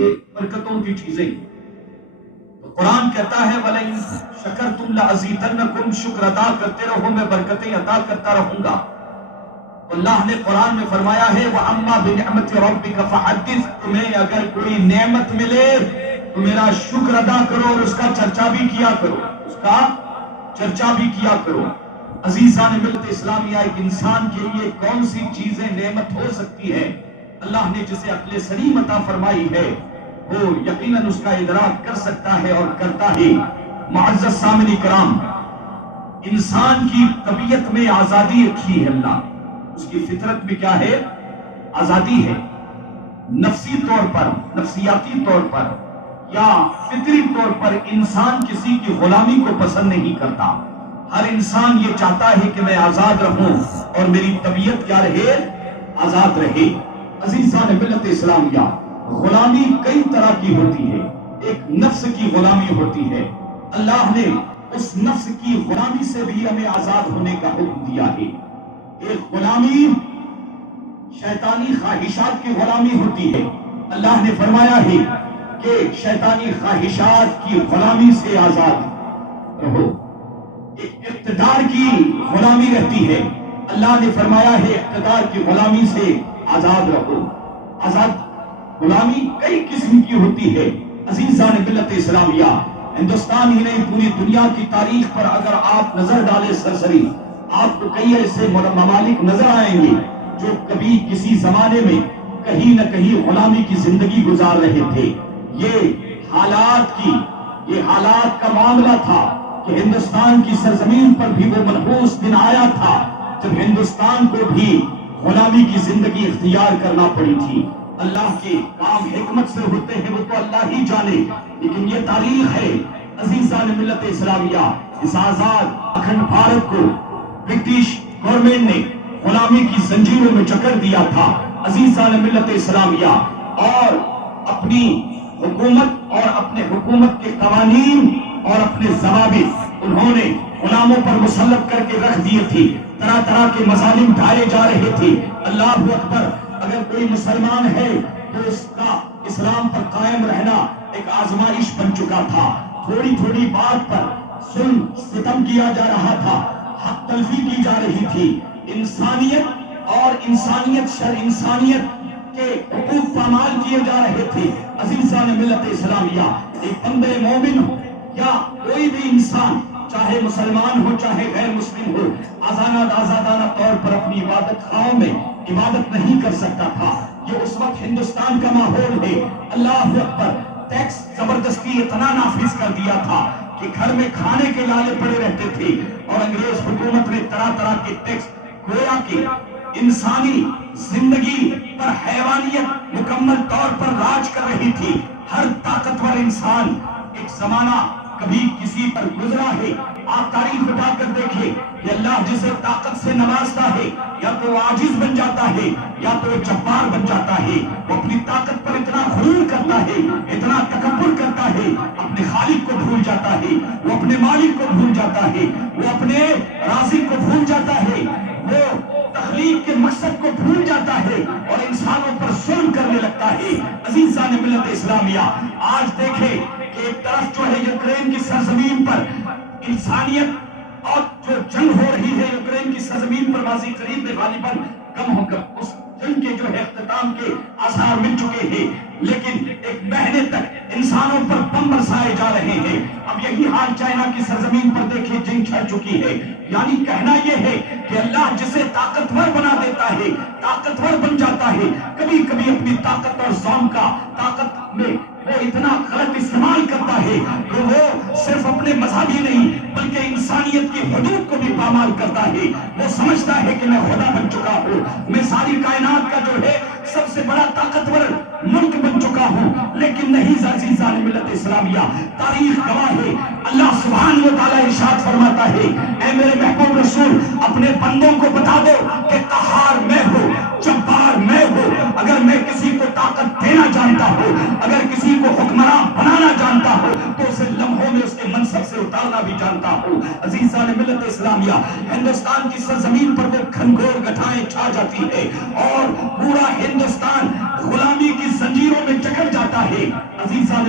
یہ برکتوں کی چیزیں. تو قرآن کہتا ہے وَلَئِن شَكَرْتُمْ لَأَزِيدَنَّكُمْ، شکر ادا کرتے رہو میں برکتیں عطا کرتا رہوں گا. اللہ نے قرآن میں فرمایا ہے وَأَمَّا بِنِعْمَةِ رَبِّكَ فَحَدِّثْ، تمہیں اگر کوئی نعمت ملے تو میرا شکر ادا کرو اور اس کا چرچا بھی کیا کرو، اس کا چرچا بھی کیا کرو. عزیزان ملت اسلامیہ، ایک انسان کے لیے کون سی چیزیں نعمت ہو سکتی ہے؟ اللہ نے جسے عقل سلیم عطا فرمائی ہے وہ یقیناً اس کا ادراک کر سکتا ہے اور کرتا ہے. معزز سامعین کرام، انسان کی طبیعت میں آزادی رکھی ہے اللہ، اس کی فطرت میں کیا ہے؟ آزادی ہے. نفسی طور پر، نفسیاتی طور پر یا فطری طور پر انسان کسی کی غلامی کو پسند نہیں کرتا. ہر انسان یہ چاہتا ہے کہ میں آزاد رہوں اور میری طبیعت کیا رہے؟ آزاد رہے. عزیزان ملت اسلامیہ، غلامی کئی طرح کی ہوتی ہے. ایک نفس کی غلامی ہوتی ہے. اللہ نے اس نفس کی غلامی سے بھی ہمیں آزاد ہونے کا حکم دیا ہے. ایک غلامی شیطانی خواہشات کی غلامی ہوتی ہے. اللہ نے فرمایا ہے کہ شیطانی خواہشات کی غلامی سے آزاد رہو. ایک اقتدار کی غلامی رہتی ہے. اللہ نے فرمایا ہے اقتدار کی غلامی سے آزاد رہو. آزاد غلامی کئی قسم کی ہوتی ہے. عزیزان ملت اسلامیہ، ہندوستان ہی نہیں پوری دنیا کی تاریخ پر اگر آپ نظر ڈالیں سرسری، آپ کو کئی ایسے ممالک نظر آئیں گے جو کبھی کسی زمانے میں کہیں نہ کہیں غلامی کی زندگی گزار رہے تھے. یہ حالات کا معاملہ تھا کہ ہندوستان کی سرزمین پر بھی وہ منحوس دن آیا تھا جب ہندوستان کو بھی غلامی کی زندگی اختیار کرنا پڑی تھی. اللہ کے کام حکمت سے ہوتے ہیں وہ تو اللہ ہی جانے، لیکن یہ تاریخ ہے. عزیزان ملت اسلامیہ، اس آزاد اکھنڈ بھارت کو برٹش گورنمنٹ نے غلامی کی زنجیروں میں جکڑ دیا تھا. عزیزان ملت اسلامیہ، اور اپنی حکومت اور اپنے حکومت کے قوانین اور اپنے ضوابط انہوں نے غلاموں پر مسلط کر کے رکھ دیے تھے. طرح طرح کے مظالم ڈھائے جا رہے تھے. اللہ اکبر، اگر کوئی مسلمان ہے تو اس کا اسلام پر قائم رہنا ایک آزمائش بن چکا تھا. تھوڑی تھوڑی بات پر ظلم ستم کیا جا رہا تھا، حق تلفی کی جا رہی تھی. انسانیت اور انسانیت کے حقوق پامال کیے جا رہے تھے. عزیزان ملت اسلامیہ، ایک بندے مومن ہو یا کوئی بھی انسان، چاہے مسلمان ہو چاہے غیر مسلم ہو، آزادانہ طور پر اپنی عبادت خاؤں میں عبادت نہیں کر سکتا تھا. یہ اس وقت ہندوستان کا ماحول ہے. اللہ اکبر، ٹیکس زبردستی اتنا نافذ کر دیا تھا کہ گھر میں کھانے کے لالے پڑے رہتے تھے، اور انگریز حکومت نے طرح طرح کے ٹیکس، گویا کہ انسانی زندگی پر حیوانیت مکمل طور پر راج کر رہی تھی. ہر طاقتور انسان، ایک زمانہ کبھی کسی پر گزرا ہے. آپ تاریخ اٹھا کر دیکھیں کہ اللہ جسے طاقت سے نوازتا ہے یا تو عاجز بن جاتا ہے یا تو جبار بن جاتا ہے. وہ اپنی طاقت پر اتنا غرور کرتا ہے، اتنا تکبر کرتا ہے، اپنے خالق کو بھول جاتا ہے، وہ اپنے مالک کو بھول جاتا ہے، وہ اپنے رازق کو بھول جاتا ہے، وہ تخلیق کے مقصد کو بھول جاتا ہے اور انسانوں پر ظلم کرنے لگتا ہے. عزیزان ملت اسلامیہ، آج دیکھیں کہ ایک طرف جو ہے یوکرین کی سرزمین پر انسانیت اور جو جنگ ہو رہی ہے یوکرین کی سرزمین پر، ماضی قریب میں غالباً کم ہو کر اس جنگ کے جو ہے اختتام کے آثار مل چکے ہیں، لیکن ایک مہینے تک انسانوں پر بم برسائے جا رہے ہیں. اب یہی حال چائنا کی سرزمین پر دیکھیں، جنگ چھڑ چکی ہے. یعنی کہنا یہ ہے کہ اللہ جسے طاقتور بنا دیتا ہے طاقتور بن جاتا ہے. کبھی کبھی اپنی طاقت اور زوم کا طاقت میں وہ اتنا غلط استعمال کرتا ہے کہ وہ صرف اپنے مذہبی نہیں بلکہ انسانیت کی حدود کو بھی پامال کرتا ہے. وہ سمجھتا ہے کہ میں خدا بن چکا ہوں، میں ساری کائنات کا جو ہے سب سے بڑا طاقتور ملک بن چکا ہوں. لیکن نہیں عزیزان ملت اسلامیہ، تاریخ گواہ ہے. اللہ سبحانہ و تعالیٰ ارشاد فرماتا ہے، اے میرے محبوب رسول، اپنے بندوں کو بتا دو کہ قہار میں ہوں، جبار میں ہوں. اگر میں کسی کو طاقت دینا جانتا ہوں، اگر کسی کو حکمراں بنانا جانتا ہوں تو اسے لمحوں میں اس کے منصب سے اتارنا بھی جانتا ہوں. عزیزان ملت اسلامیہ، ہندوستان کی سرزمین پر وہ گھنگھور گٹھائیں چھا جاتی ہے اور پورا ہندوستان غلامی کی زنجیروں میں جکڑ جاتا ہے.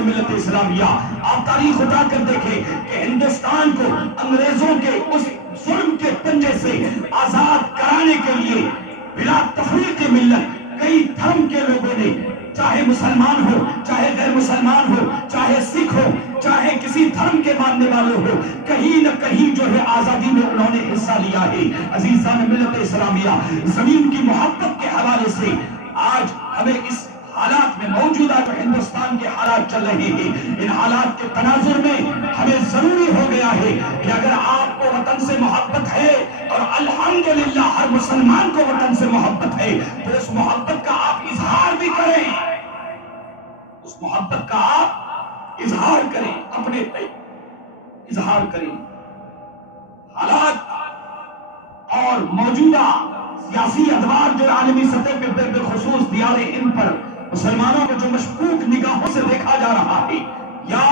ملت اسلامیہ، آپ تاریخ اٹھا کر دیکھیں کہ ہندوستان کو انگریزوں کے اس ظلم کے پنجے سے آزاد کرانے کے لیے بلا تفریق ملت کئی دھرم کے لوگوں نے، چاہے مسلمان ہو، چاہے غیر مسلمان ہو، چاہے سکھ ہو، چاہے کسی دھرم کے ماننے والے ہو، کہیں نہ کہیں جو ہے آزادی میں انہوں نے حصہ لیا ہے۔ عزیزان ملت اسلامیہ، زمین کی محبت کے حوالے سے آج ہمیں اس حالات میں موجودہ جو ہندوستان کے حالات چل رہے ہیں، ان حالات کے تناظر میں ہمیں ضروری ہو گیا ہے کہ اگر آپ کو وطن سے محبت ہے، اور الحمدللہ ہر مسلمان کو وطن سے محبت ہے، تو اس محبت کا آپ اظہار بھی کریں، اس محبت کا آپ اظہار کریں، اپنے اظہار کریں۔ حالات اور موجودہ سیاسی ادوار جو عالمی سطح پہ بالخصوص دیار ہند پر مسلمانوں کو جو مشکوک نگاہوں سے دیکھا جا رہا ہے، یا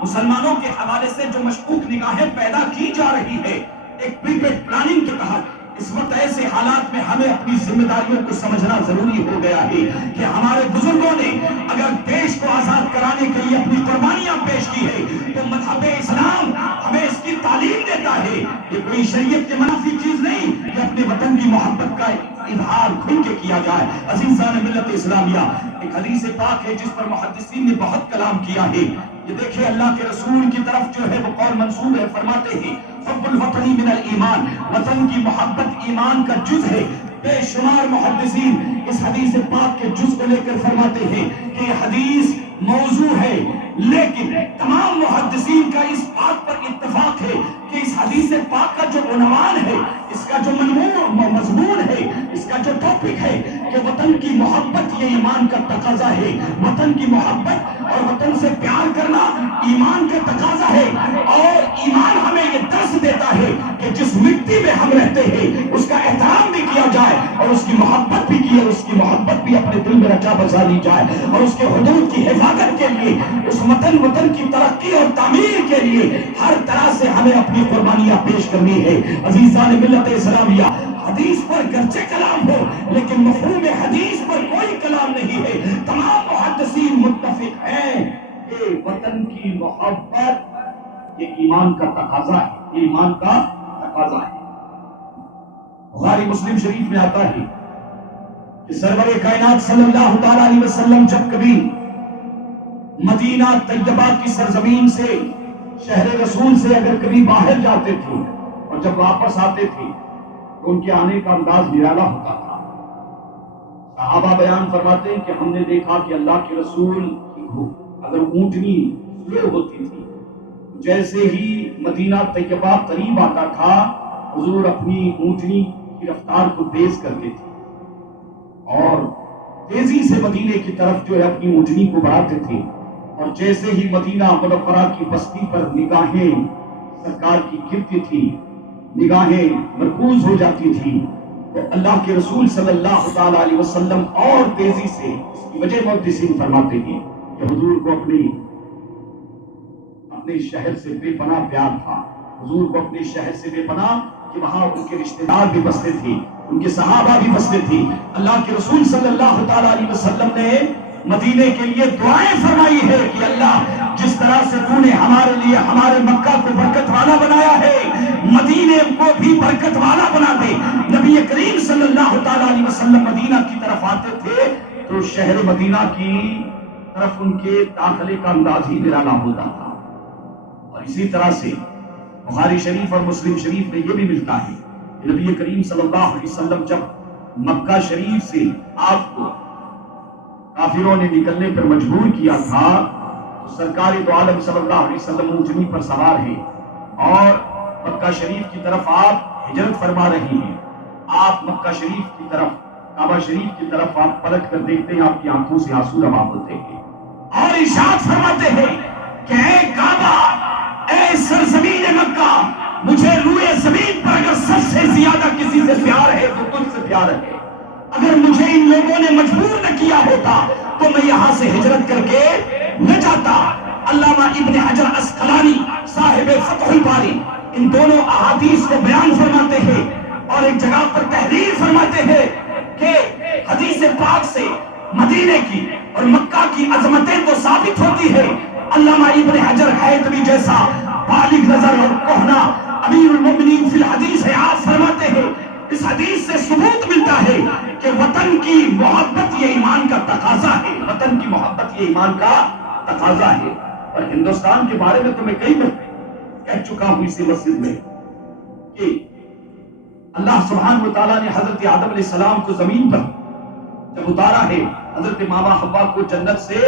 مسلمانوں کے حوالے سے جو مشکوک نگاہیں پیدا کی جا رہی ہے ایک پریپیڈ پلاننگ کے تحت، اس وقت ایسے حالات میں ہمیں اپنی ذمہ داریوں کو سمجھنا ضروری ہو گیا ہے کہ ہمارے بزرگوں نے اگر دیش کو آزاد کرانے کے لیے اپنی قربانیاں پیش کی ہے، تو مذہب اسلام ہمیں اس کی تعلیم دیتا ہے۔ یہ کوئی شریعت کے منافی چیز نہیں کہ اپنے وطن کی محبت کا اظہار کھل کے کیا جائے۔ عزیزان ملت اسلامیہ، ایک حدیث پاک ہے جس پر محدثین نے بہت کلام کیا ہے۔ یہ دیکھیں اللہ کے رسول کی طرف جو ہے وہ قول منسوب ہے، فرماتے ہیں حب الوطنی من الایمان، وطن کی محبت ایمان کا جز ہے۔ بے شمار محدثین اس حدیث پاک کے جز کو لے کر فرماتے ہیں کہ یہ حدیث موضوع ہے، لیکن تمام محدثین کا اس بات پر اتفاق ہے کہ اس حدیث پاک کا جو عنوان ہے، اس کا جو مضمون ہے، اس کا جو ٹاپک ہے کہ وطن کی محبت یہ ایمان کا تقاضا ہے، وطن کی محبت اور وطن سے پیار کرنا ایمان کا تقاضا ہے، اور ایمان ہمیں یہ درس دیتا ہے کہ جس مٹی میں ہم رہتے ہیں اس کا احترام بھی کیا جائے، اور اس کی محبت بھی کی، اور اس کی محبت بھی اپنے دل میں رچا بسا لی جائے، اور اس کے حدود کی حفاظت کے لیے، اس وطن کی ترقی اور تعمیر کے لیے ہر طرح سے ہمیں اپنی قربانیاں پیش کرنی ہے۔ عزیزان ملت اسلامیہ، حدیث پر گرچہ کلام ہو لیکن مفہوم حدیث پر کوئی کلام نہیں ہے۔ تمام محدثین متفق ہیں کہ وطن کی محبت یہ ایمان کا تقاضا ہے، ایمان کا تقاضا ہے۔ بخاری مسلم شریف میں آتا ہے کہ سرور کائنات صلی اللہ تعالی علیہ وسلم جب کبھی مدینہ طیبہ کی سرزمین سے، شہر رسول سے اگر کبھی باہر جاتے تھے اور جب واپس آتے تھے تو ان کے آنے کا انداز نرالا ہوتا تھا۔ صحابہ بیان فرماتے ہیں کہ ہم نے دیکھا کہ اللہ کے رسول کی اگر اونٹنی سلو ہوتی تھی، جیسے ہی مدینہ طیبہ قریب آتا تھا حضور اپنی اونٹنی کی رفتار کو تیز کرتے تھے اور تیزی سے مدینے کی طرف جو ہے اپنی اونٹنی کو بڑھاتے تھے، اور جیسے ہی مدینہ منورہ کی بستی پر نگاہیں سرکار کی گرتی تھی، نگاہیں مرکوز ہو جاتی تھی، تو اللہ کے رسول صلی اللہ تعالی علیہ وسلم اور تیزی سے، اس کی وجہ محدثین فرماتے ہیں کہ حضور کو اپنے شہر سے بے پناہ پیار تھا، حضور کو اپنے شہر سے بے پناہ کہ وہاں ان کے رشتہ دار بھی بستے تھے، ان کے صحابہ بھی بستے تھے۔ اللہ کے رسول صلی اللہ تعالی علیہ وسلم نے مدینے کے لیے دعائیں فرمائی ہے کہ اللہ جس طرح سے تو نے ہمارے لیے ہمارے مکہ کو برکت والا بنایا ہے، مدینے کو بھی برکت والا بنا دے۔ نبی کریم صلی اللہ تعالی علیہ وسلم مدینہ کی طرف آتے تھے تو شہر مدینہ کی طرف ان کے داخلے کا انداز ہی نرالا ہوتا تھا۔ اور اسی طرح سے بخاری شریف اور مسلم شریف میں یہ بھی ملتا ہے کہ نبی کریم صلی اللہ علیہ وسلم جب مکہ شریف سے آپ کو کافروں نے نکلنے پر مجبور کیا تھا تو سرکار دو عالم صلی اللہ علیہ وسلم اونٹنی پر سوار ہیں اور مکہ شریف کی طرف آپ ہجرت فرما رہی ہیں۔ آپ مکہ شریف کی طرف، کعبہ شریف کی طرف آپ پلٹ کر دیکھتے ہیں، آپ کی آنکھوں سے آنسو روا ہوتے ہیں اور ارشاد فرماتے ہیں کہ اے کعبہ، اے سرزمین مکہ، مجھے روئے زمین پر اگر سب سے زیادہ کسی سے پیار ہے تو تجھ سے پیار ہے۔ اگر مجھے ان لوگوں نے مجبور نہ کیا ہوتا تو میں یہاں سے ہجرت کر کے نہ جاتا۔ علامہ ابن حجر اسقلانی صاحب فتح الباری ان دونوں احادیث کو بیان فرماتے ہیں اور ایک جگہ پر تحریر فرماتے ہیں کہ حدیث پاک سے مدینے کی اور مکہ کی عظمتیں تو ثابت ہوتی ہے، علامہ ابن حجر حیثمی جیسا بالغ نظر اور کوہنا امیر المومنین فی الحدیث ہے، آپ فرماتے ہیں اس حدیث سے ثبوت ملتا ہے کہ وطن کی محبت یہ ایمان کا تقاضا ہے، وطن کی محبت یہ ایمان کا تقاضا ہے۔ اور ہندوستان کے بارے میں تو میں کئی بار کہہ چکا ہوں اسی مسجد میں کہ اللہ سبحانہ وتعالیٰ نے حضرت آدم علیہ السلام کو زمین پر جب اتارا ہے، حضرت ماما حوا کو جنت سے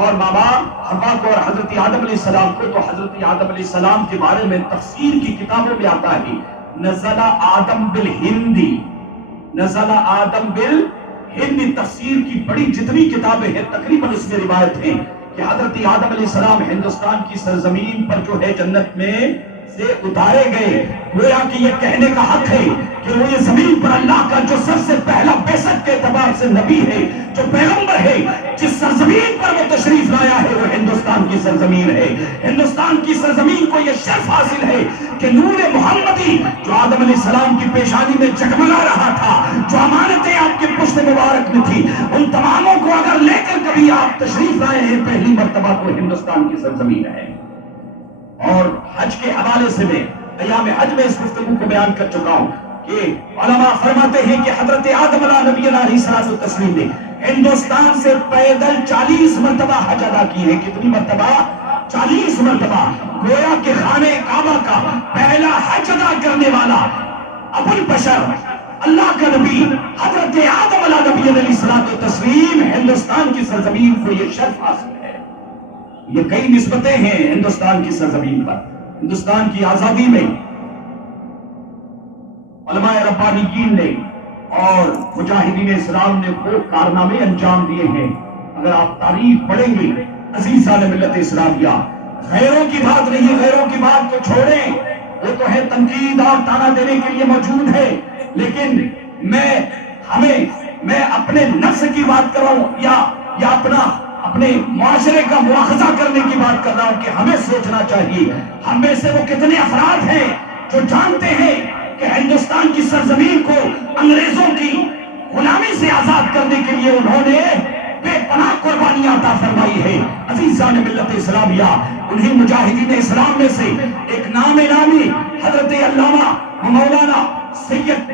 اور ماما حوا کو اور حضرت آدم علیہ السلام کو، تو حضرت آدم علیہ السلام کے بارے میں تفسیر کی کتابوں میں آتا ہے نزل آدم بالہندی، نزل آدم بالہندی، تفسیر کی بڑی جتنی کتابیں ہیں تقریباً اس میں روایت ہے کہ حضرت آدم علیہ السلام ہندوستان کی سرزمین پر جو ہے جنت میں سے اتارے گئے۔ گویا کہ یہ کہنے کا حق ہے کہ وہ یہ زمین پر اللہ کا جو سب سے پہلا بیسٹ کے اعتبار سے نبی ہے، جو پیغمبر ہے، جس سرزمین پر وہ تشریف لایا ہے وہ ہندوستان کی سرزمین ہے۔ ہندوستان کی سرزمین کو یہ شرف حاصل ہے کہ نور محمدی جو آدم علیہ السلام کی پیشانی میں جگمگا رہا تھا، جو امانتیں آپ کے پشت مبارک میں تھی، ان تماموں کو اگر لے کر کبھی آپ تشریف لائے ہیں پہلی مرتبہ تو ہندوستان کی سرزمین ہے۔ اور حج کے حوالے سے میں ایام حج میں اس گفتگو کو بیان کر چکا ہوں کہ علماء فرماتے ہیں کہ حضرت آدم علیہ نبی علیہ السلام نے ہندوستان سے پیدل 40 مرتبہ حج ادا کی ہے۔ کتنی مرتبہ؟ 40 مرتبہ۔ گویا کہ خانہ کعبہ کا پہلا حج ادا کرنے والا ابو البشر اللہ کا نبی حضرت آدم علیہ نبی علیہ السلام ہندوستان کی سرزمین کو یہ شرف حاصل ہے۔ یہ کئی نسبتیں ہیں ہندوستان کی سرزمین پر۔ ہندوستان کی آزادی میں علماء ربانیین نے اور مجاہدین اسلام نے وہ کارنامے انجام دیے ہیں، اگر آپ تاریخ پڑھیں گے عزیزان ملت اسلامیہ، غیروں کی بات نہیں، غیروں کی بات تو چھوڑیں، وہ تو ہے تنقید اور تانا دینے کے لیے موجود ہے، لیکن میں اپنے نفس کی بات کر رہا ہوں یا اپنے معاشرے کا مواخذہ کرنے کی بات کر رہا ہوں کہ ہمیں سوچنا چاہیے ہم میں سے وہ کتنے افراد ہیں جو جانتے ہیں کہ ہندوستان کی سرزمین کو انگریزوں کی غلامی سے آزاد کرنے کے لیے انہوں نے بے پناہ قربانیاں عطا فرمائی ہے۔ عزیزان ملت اسلامیہ، انہیں مجاہدین اسلام میں سے ایک نام نامی حضرت علامہ مولانا سید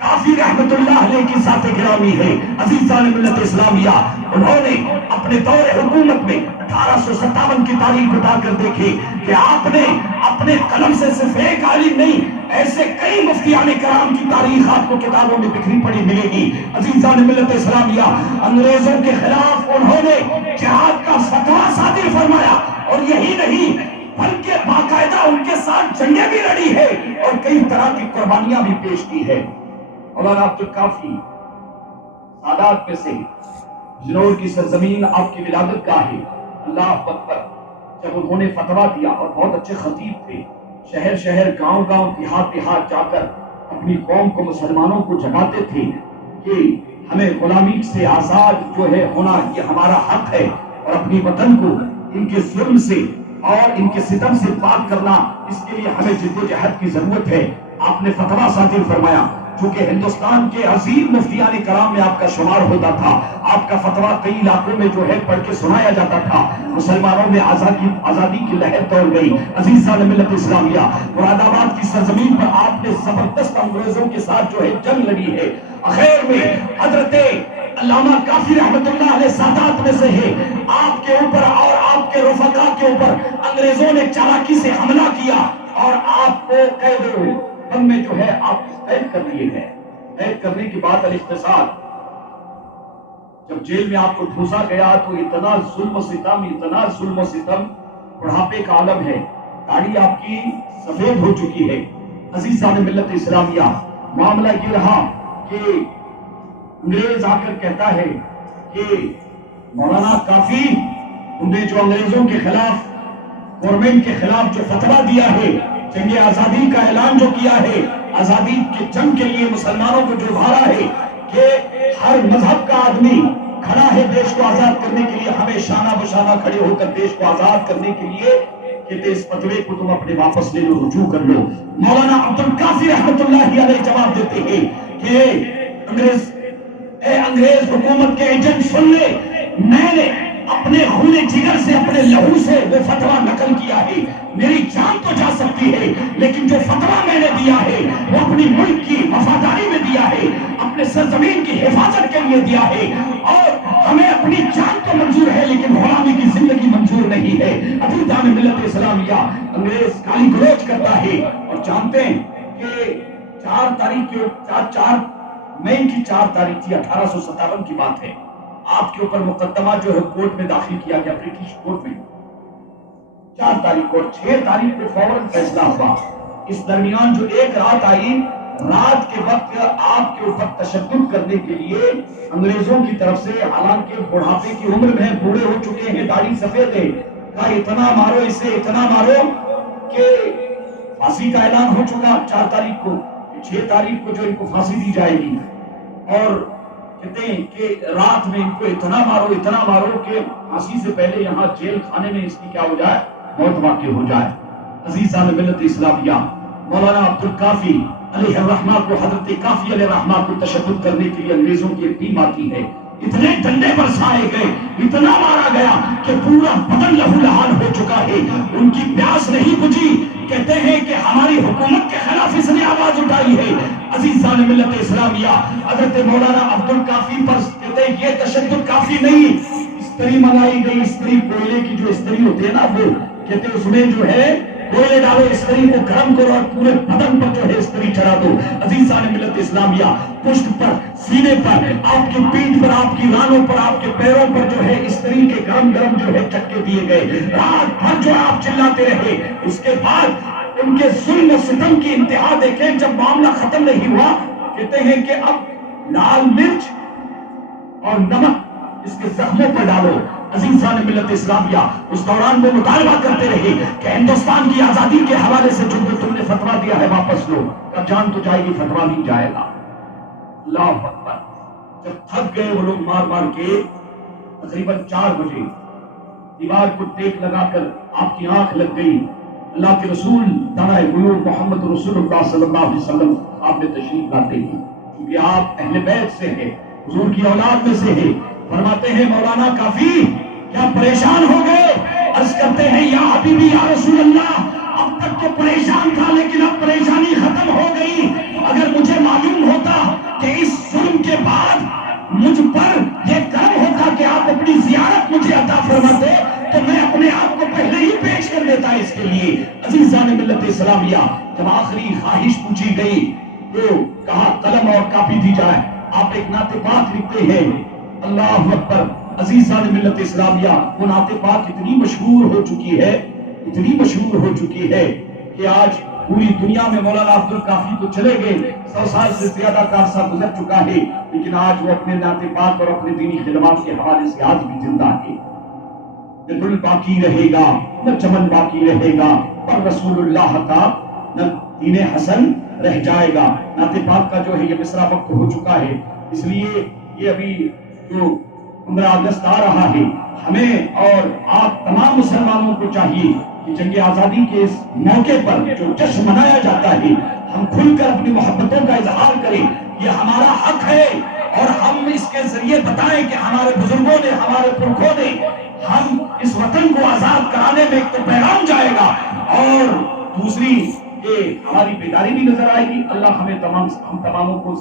کافی رحمت اللہ علیہ کی ذات گرامی ہے۔ عزیزان ملت اسلامیہ، انہوں نے اپنے دور حکومت میں 1857 کی تاریخ اٹھا کر دیکھی کہ آپ نے اپنے قلم سے صرف ایک عالم نہیں، ایسے کئی مفتیان کرام کی تاریخ آپ کو کتابوں میں بکھری پڑی ملے گی۔ عزیزان ملت اسلامیہ، انگریزوں کے خلاف انہوں نے جہاد کا فتویٰ صادر فرمایا، اور یہی نہیں بلکہ باقاعدہ ان کے ساتھ جنگیں بھی لڑی ہے اور کئی طرح کی قربانیاں بھی پیش کی ہے۔ مولانا عبد الکافی سادات میں سے جنور کی سرزمین آپ کی ولادت گاہ ہے، اللہ اکبر، جب انہوں نے فتویٰ دیا، اور بہت اچھے خطیب تھے، شہر شہر گاؤں گاؤں دیہات دیہات جا کر اپنی قوم کو مسلمانوں کو جگاتے تھے کہ ہمیں غلامی سے آزاد جو ہے ہونا یہ ہمارا حق ہے، اور اپنی وطن کو ان کے ظلم سے اور ان کے ستم سے پاک کرنا، اس کے لیے ہمیں جد و جہد کی ضرورت ہے۔ آپ نے فتویٰ صادر فرمایا، چونکہ ہندوستان کے عظیم مفتیان کرام میں آپ کا شمار ہوتا تھا، آپ کا فتویٰ کئی علاقوں میں جو ہے پڑھ کے سنایا جاتا تھا، مسلمانوں میں آزادی کی لہر دوڑ گئی۔ عزیزان ملت اسلامیہ، مراد آباد کی سرزمین پر آپ نے زبردست انگریزوں کے ساتھ جو ہے جنگ لڑی ہے۔ اخیر میں حضرت علامہ کافی رحمت اللہ علیہ سادات میں سے ہے، آپ کے اوپر اور آپ کے رفقا کے اوپر انگریزوں نے چالاکی سے حملہ کیا اور آپ کو قید میں جو ہے آپ قید کر لیے ہیں۔ قید کرنے کے بعد الاختصار، جب جیل میں آپ کو ٹھوسا گیا تو اتنا ظلم و ستم، بڑھاپے کا عالم ہے، داڑھی آپ کی سفید ہو چکی ہے۔ عزیزان ملت اسلامیہ، معاملہ یہ رہا کہ انگریز آ کر کہتا ہے کہ مولانا کافی، تم نے جو انگریزوں کے خلاف، گورنمنٹ کے خلاف جو فتویٰ دیا ہے، جنگ آزادی کا اعلان جو کیا ہے، آزادی کے جنگ کے لیے مسلمانوں کو جو ابھارا ہے کہ ہر مذہب کا آدمی کھڑا ہے دیش کو آزاد کرنے کے لیے، ہمیں شانہ بشانہ کھڑے ہو کر دیش کو آزاد کرنے کے لیے کہ اس فتوے کو تم اپنے واپس لے لو، رجوع کر لو۔ مولانا عبد الکافی رحمت اللہ علیہ جواب دیتے ہیں کہ انگریز حکومت کے ایجنٹ سن لے، میں نے اپنے خون جگر سے اپنے لہو سے وہ فتویٰ نقل کیا ہے. میری جان تو جا سکتی ہے لیکن جو فتویٰ میں نے دیا ہے وہ اپنی ملک کی وفاداری میں دیا ہے, اپنے سرزمین کی حفاظت کے لیے دیا ہے. اور ہمیں اپنی جان تو منظور ہے لیکن غلامی کی زندگی منظور نہیں ہے. عزیزان ملت اسلامیہ, انگریز گالی گلوچ کرتا ہے اور جانتے ہیں کہ 4 مئی کی 4 تاریخ تھی 1857 کی بات ہے. آپ کے اوپر مقدمہ جو ہے کورٹ میں داخل کیا گیا, برٹش کورٹ میں 4 تاریخ کو. 6 تاریخ کو فوراً فیصلہ ہوا. اس درمیان جو ایک رات آئی, رات کے وقت آپ کے اوپر تشدد کرنے کے لیے انگریزوں کی طرف سے, حالانکہ بڑھاپے کی عمر میں بوڑھے ہو چکے ہیں, داڑھی سفید ہے, کہا اتنا مارو اسے, اتنا مارو کہ پھانسی کا اعلان ہو چکا 4 تاریخ کو. 6 تاریخ کو جو ان کو پھانسی دی جائے گی, اور کہتے ہیں کہ رات میں ان کو اتنا مارو کہ پھانسی سے پہلے یہاں جیل خانے میں اس کی کیا ہو جائے, موت واقع ہو جائے. عزیزان ملت اسلامیہ, مولانا عبدالکافی علیہ الرحمہ کو, حضرت کافی علیہ الرحمہ کو تشدد کرنے کے لیے انگریزوں کی ایک ٹیم آتی ہے. اتنے ڈنڈے برسائے گئے, اتنا مارا گیا کہ پورا بدن لہو لہان ہو چکا ہے. ان کی پیاس نہیں بجھی. کہتے ہیں کہ ہماری حکومت کے خلاف اس نے آواز اٹھائی ہے. عزیزان ملت اسلامیہ, حضرت مولانا عبدالکافی پر کہتے ہیں یہ تشدد کافی نہیں, استری منگائی گئی. استری کوئلے کی جو استری ہوتی ہے نا, وہ کہتے ہیں اس میں جو ہے کوئلے ڈالو, استری کو گرم کرو اور پورے بدن پر جو ہے استری چڑھا دو. عزیزان ملت اسلامیہ, پشت پر, سینے پر, آپ کی پیٹھ پر, آپ کی رانوں پر, آپ کے پیروں پر جو ہے استری کے گرم جو ہے چٹکے دیے گئے. رات بھر جو آپ چلاتے رہے. اس کے بعد ان کے ظلم و ستم کی انتہا دیکھیں. جب معاملہ ختم نہیں ہوا, کہتے ہیں کہ اب لال مرچ اور نمک اس کے زخموں پر ڈالو. عزیزان ملت اسلامیہ, اس دوران وہ مطالبہ کرتے رہے کہ ہندوستان کی آزادی کے حوالے سے جو تم نے فتویٰ دیا ہے واپس لو. اب جان تو جائے گی, فتویٰ نہیں جائے گا. اللہ اکبر. جب تھک گئے وہ لوگ مار کے, تقریباً 4 بجے دیوار کو ٹیک لگا کر آپ کی آنکھ لگ گئی. اللہ کے رسول دانائے غیوب محمد رسول اللہ صلی اللہ علیہ وسلم آپ نے تشریف لاتے ہیں, کیونکہ آپ اہل بیت سے ہیں, حضور کی اولاد میں سے ہیں. فرماتے ہیں مولانا کافی کیا پریشان ہو گئے؟ عرض کرتے ہیں یا حبیبی یا رسول اللہ, اب تک تو پریشان تھا لیکن اب پریشانی ختم ہو گئی. اگر مجھے معلوم ہوتا کہ اس ظلم کے بعد مجھ پر یہ کرم ہوتا کہ آپ اپنی زیارت مجھے عطا فرماتے تو میں اپنے آپ کو پہلے ہی پیش کر دیتا اس کے لیے. عزیزان ملت اسلامیہ, جب آخری خواہش پوچھی گئی تو کہا قلم اور کاپی دی جائے. آپ ایک نعت پاک لکھتے ہیں. اللہ اکبر. عزیزان ملت اسلامیہ, وہ نعت پاک اتنی مشہور ہو چکی ہے کہ آج پوری دنیا میں مولانا عبدالکافی تو چلے گئے, 100 سال سے زیادہ کا عرصہ گزر چکا ہے, لیکن آج وہ اپنے نعت پاک اور اپنے دینی خدمات کے حوالے سے آج بھی زندہ ہے. نہ دل باقی رہے گا, نہ چمن باقی رہے گا, پر رسول اللہ کا نہ دین حسن رہ جائے گا. نعت پاک کا جو ہے یہ مصرع وقت ہو چکا ہے, اس لیے یہ ابھی جو 15 اگست آ رہا ہے, ہمیں اور آپ تمام مسلمانوں کو چاہیے کہ جنگ آزادی کے اس موقع پر جو جشن منایا جاتا ہے, ہم کھل کر اپنی محبتوں کا اظہار کریں. یہ ہمارا حق ہے اور ہم اس کے ذریعے بتائیں کہ ہمارے بزرگوں نے, ہمارے پرکھوں نے, ہم اس وطن کو آزاد کرانے میں ایک تو پیغام جائے گا اور دوسری کہ ہماری بیداری بھی نظر آئے گی. اللہ ہم تماموں کو